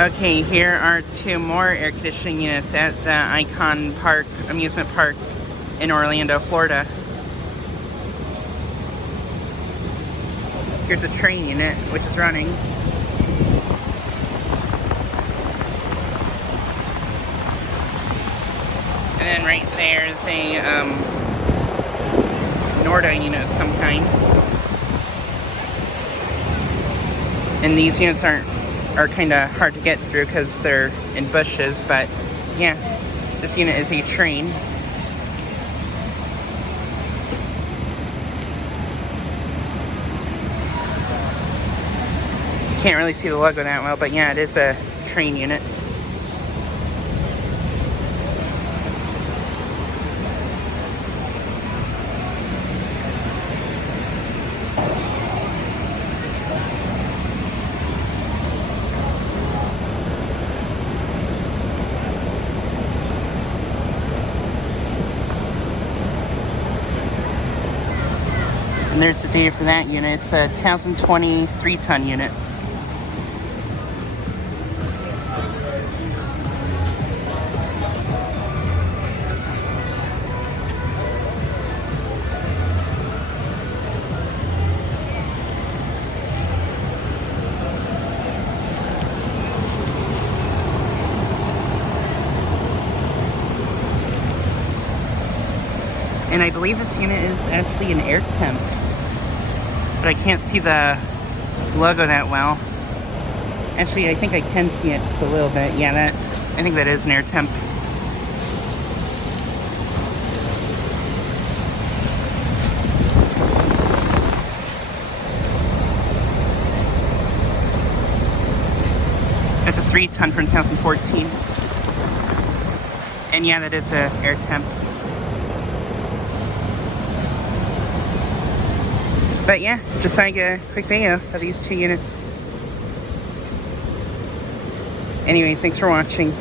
Okay, here are two more air conditioning units at the Icon Park, amusement park in Orlando, Florida. Here's a Trane unit, which is running. And then right there is a Nordine unit of some kind. And these units are kind of hard to get through because they're in bushes, but yeah, this unit is a Trane. Can't really see the logo that well, but yeah, it is a Trane unit. And there's the data for that unit. It's a 1,020 3-ton unit. And I believe this unit is actually an Airtemp, but I can't see the logo that well. Actually, I think I can see it just a little bit. Yeah, I think that is an Airtemp. That's a 3-ton from 2014. And yeah, that is a Airtemp. But yeah, just like a quick video of these two units. Anyways, thanks for watching.